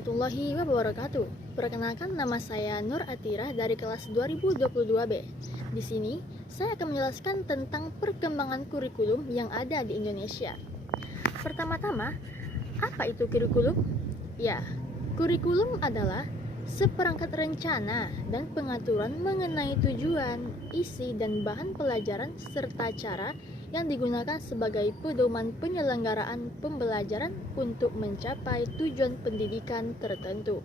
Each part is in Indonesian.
warahmatullahi wabarakatuh. Perkenalkan, nama saya Nur Atira dari kelas 2022B. Di sini, saya akan menjelaskan tentang perkembangan kurikulum yang ada di Indonesia. Pertama-tama, apa itu kurikulum? Ya, kurikulum adalah seperangkat rencana dan pengaturan mengenai tujuan, isi, dan bahan pelajaran serta cara yang digunakan sebagai pedoman penyelenggaraan pembelajaran untuk mencapai tujuan pendidikan tertentu.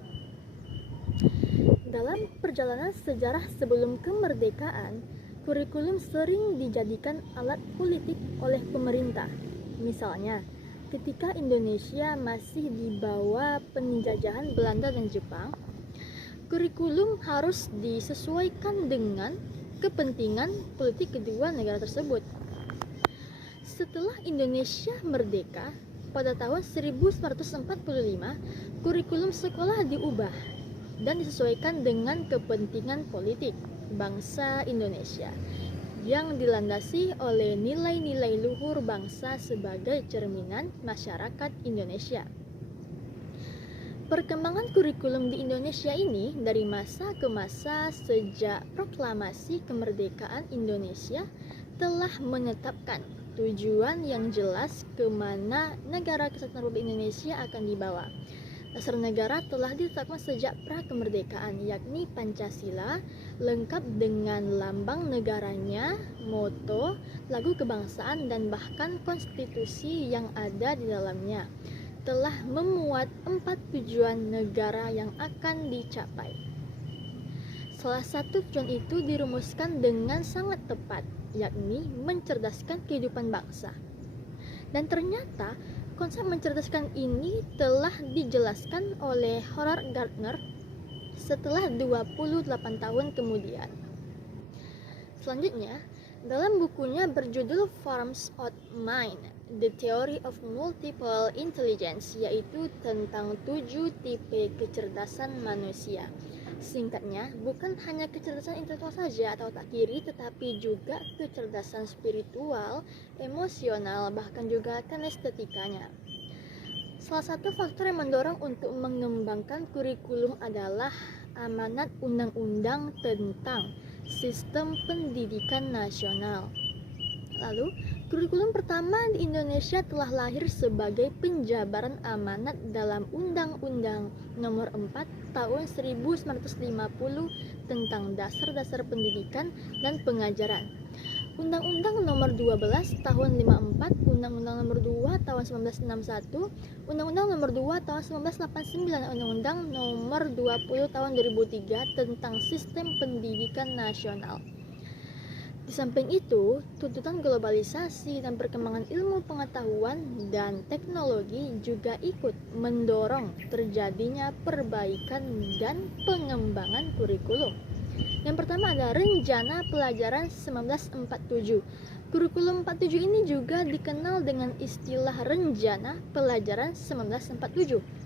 Dalam perjalanan sejarah sebelum kemerdekaan, kurikulum sering dijadikan alat politik oleh pemerintah. Misalnya, ketika Indonesia masih di bawah penjajahan Belanda dan Jepang, kurikulum harus disesuaikan dengan kepentingan politik kedua negara tersebut. Setelah Indonesia merdeka pada tahun 1945, kurikulum sekolah diubah dan disesuaikan dengan kepentingan politik bangsa Indonesia yang dilandasi oleh nilai-nilai luhur bangsa sebagai cerminan masyarakat Indonesia. Perkembangan kurikulum di Indonesia ini dari masa ke masa sejak proklamasi kemerdekaan Indonesia telah menetapkan tujuan yang jelas kemana negara kesatuan Republik Indonesia akan dibawa. Dasar negara telah ditetapkan sejak pra-kemerdekaan, yakni Pancasila, lengkap dengan lambang negaranya, moto, lagu kebangsaan, dan bahkan konstitusi yang ada di dalamnya telah memuat 4 tujuan negara yang akan dicapai. Salah satu tujuan itu dirumuskan dengan sangat tepat, yakni mencerdaskan kehidupan bangsa. Dan ternyata konsep mencerdaskan ini telah dijelaskan oleh Howard Gardner setelah 28 tahun kemudian. Selanjutnya, dalam bukunya berjudul Forms of Mind, The Theory of Multiple Intelligence, yaitu tentang 7 tipe kecerdasan manusia. Singkatnya, bukan hanya kecerdasan intelektual saja atau otak kiri, tetapi juga kecerdasan spiritual, emosional, bahkan juga kinestetikanya. Salah satu faktor yang mendorong untuk mengembangkan kurikulum adalah amanat undang-undang tentang sistem pendidikan nasional. Lalu, kurikulum pertama di Indonesia telah lahir sebagai penjabaran amanat dalam Undang-Undang Nomor 4 Tahun 1950 tentang Dasar-Dasar Pendidikan dan Pengajaran. Undang-Undang Nomor 12 Tahun 54, Undang-Undang Nomor 2 Tahun 1961, Undang-Undang Nomor 2 Tahun 1989, Undang-Undang Nomor 20 Tahun 2003 tentang Sistem Pendidikan Nasional. Di samping itu, tuntutan globalisasi dan perkembangan ilmu pengetahuan dan teknologi juga ikut mendorong terjadinya perbaikan dan pengembangan kurikulum. Yang pertama ada Rencana Pelajaran 1947. Kurikulum 47 ini juga dikenal dengan istilah Rencana Pelajaran 1947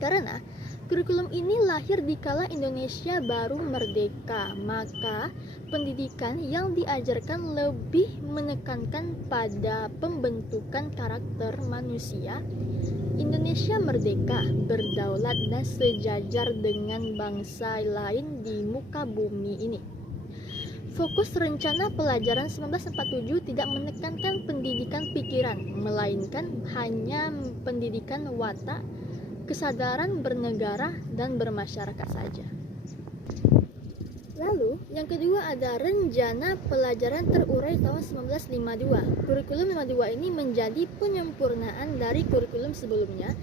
karena kurikulum ini lahir di kala Indonesia baru merdeka, maka pendidikan yang diajarkan lebih menekankan pada pembentukan karakter manusia. Indonesia merdeka, berdaulat, dan sejajar dengan bangsa lain di muka bumi ini. Fokus Rencana Pelajaran 1947 tidak menekankan pendidikan pikiran, melainkan hanya pendidikan watak, kesadaran bernegara dan bermasyarakat saja. Lalu, yang kedua ada Rencana Pelajaran Terurai tahun 1952. Kurikulum 52 ini menjadi penyempurnaan dari kurikulum sebelumnya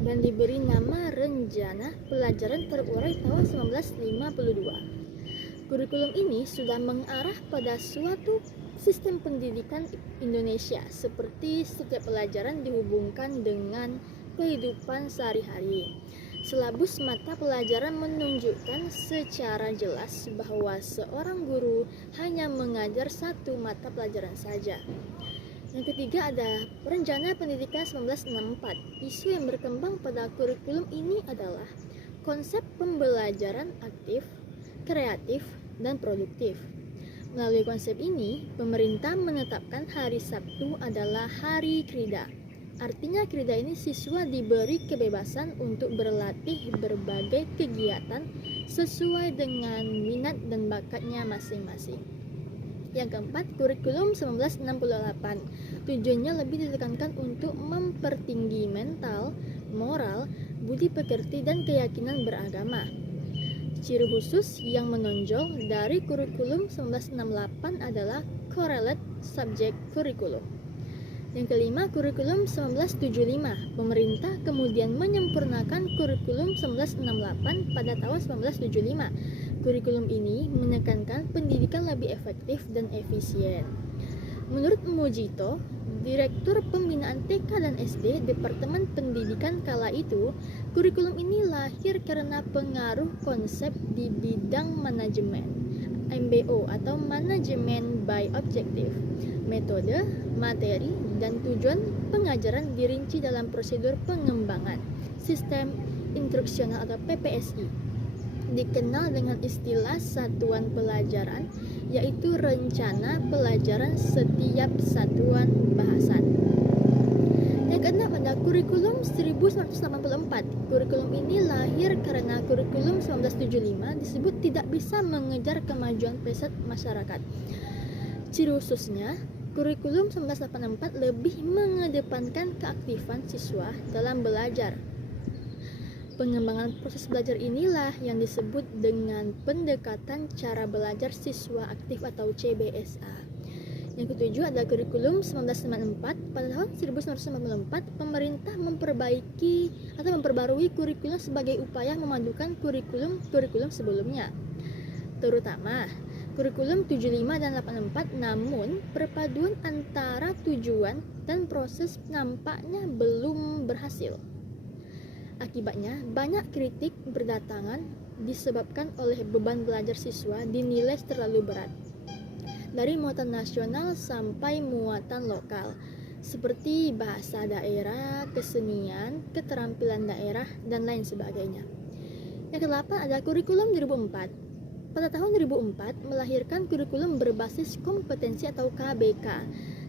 dan diberi nama Rencana Pelajaran Terurai tahun 1952. Kurikulum ini sudah mengarah pada suatu sistem pendidikan Indonesia, seperti setiap pelajaran dihubungkan dengan kehidupan sehari-hari. Silabus mata pelajaran menunjukkan secara jelas bahwa seorang guru hanya mengajar satu mata pelajaran saja. Yang ketiga ada Rencana Pendidikan 1964. Isu yang berkembang pada kurikulum ini adalah konsep pembelajaran aktif, kreatif, dan produktif. Melalui konsep ini, pemerintah menetapkan hari Sabtu adalah hari Krida. Artinya krida ini siswa diberi kebebasan untuk berlatih berbagai kegiatan sesuai dengan minat dan bakatnya masing-masing. Yang keempat, kurikulum 1968. Tujuannya lebih ditekankan untuk mempertinggi mental, moral, budi pekerti, dan keyakinan beragama. Ciri khusus yang menonjol dari kurikulum 1968 adalah correlate subject curriculum. Yang kelima, kurikulum 1975. Pemerintah kemudian menyempurnakan kurikulum 1968 pada tahun 1975. Kurikulum ini menekankan pendidikan lebih efektif dan efisien. Menurut Mujito, Direktur Pembinaan TK dan SD Departemen Pendidikan kala itu, kurikulum ini lahir karena pengaruh konsep di bidang manajemen, MBO atau Manajemen by Objective. Metode, materi, dan tujuan pengajaran dirinci dalam prosedur pengembangan sistem instruksional atau PPSI. Dikenal dengan istilah satuan pelajaran, yaitu rencana pelajaran setiap satuan bahasan. Yang keenam ada kurikulum 1984. Kurikulum ini lahir karena kurikulum 1975 disebut tidak bisa mengejar kemajuan pesat masyarakat. Ciri khususnya, kurikulum 1984 lebih mengedepankan keaktifan siswa dalam belajar. Pengembangan proses belajar inilah yang disebut dengan pendekatan cara belajar siswa aktif atau CBSA. Yang ketujuh ada kurikulum 1994. Pada tahun 1994, pemerintah memperbaiki atau memperbarui kurikulum sebagai upaya memadukan kurikulum sebelumnya. Terutama kurikulum 75 dan 84, namun perpaduan antara tujuan dan proses nampaknya belum berhasil. Akibatnya, banyak kritik berdatangan disebabkan oleh beban belajar siswa dinilai terlalu berat. Dari muatan nasional sampai muatan lokal, seperti bahasa daerah, kesenian, keterampilan daerah, dan lain sebagainya. Yang kedelapan ada kurikulum 2004. Pada tahun 2004, melahirkan kurikulum berbasis kompetensi atau KBK.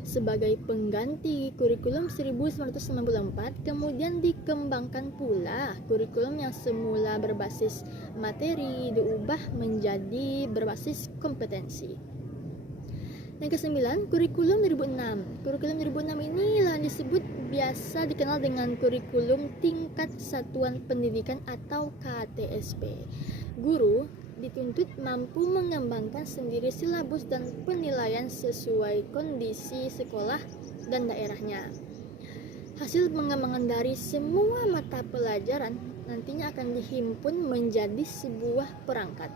Sebagai pengganti kurikulum 1994, kemudian dikembangkan pula kurikulum yang semula berbasis materi diubah menjadi berbasis kompetensi. Yang kesembilan, kurikulum 2006. Kurikulum 2006 inilah disebut biasa dikenal dengan kurikulum tingkat satuan pendidikan atau KTSP. Guru dituntut mampu mengembangkan sendiri silabus dan penilaian sesuai kondisi sekolah dan daerahnya. Hasil pengembangan dari semua mata pelajaran nantinya akan dihimpun menjadi sebuah perangkat.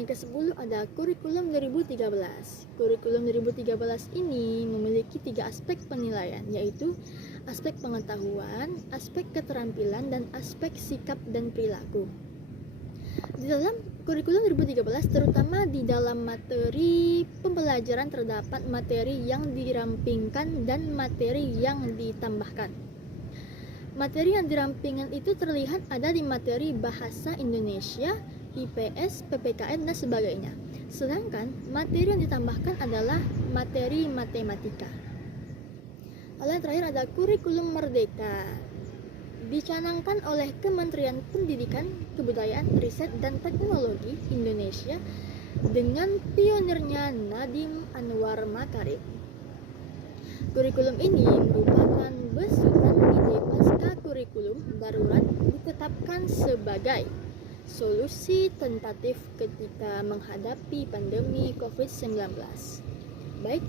Yang ke-10 ada kurikulum 2013. Kurikulum 2013 ini memiliki 3 aspek penilaian, yaitu aspek pengetahuan, aspek keterampilan, dan aspek sikap dan perilaku. Di dalam kurikulum 2013, terutama di dalam materi pembelajaran terdapat materi yang dirampingkan dan materi yang ditambahkan. Materi yang dirampingkan itu terlihat ada di materi bahasa Indonesia, IPS, PPKN, dan sebagainya. Sedangkan materi yang ditambahkan adalah materi matematika. Lalu yang terakhir ada kurikulum merdeka. Dicanangkan oleh Kementerian Pendidikan, Kebudayaan, Riset, dan Teknologi Indonesia dengan pionirnya Nadiem Anwar Makarim. Kurikulum ini merupakan besutan ide pasca kurikulum darurat ditetapkan sebagai solusi tentatif ketika menghadapi pandemi COVID-19. Baik,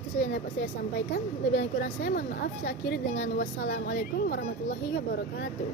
itu saja yang dapat saya sampaikan. Lebih dan kurang saya mohon maaf. Saya akhiri dengan wassalamualaikum warahmatullahi wabarakatuh.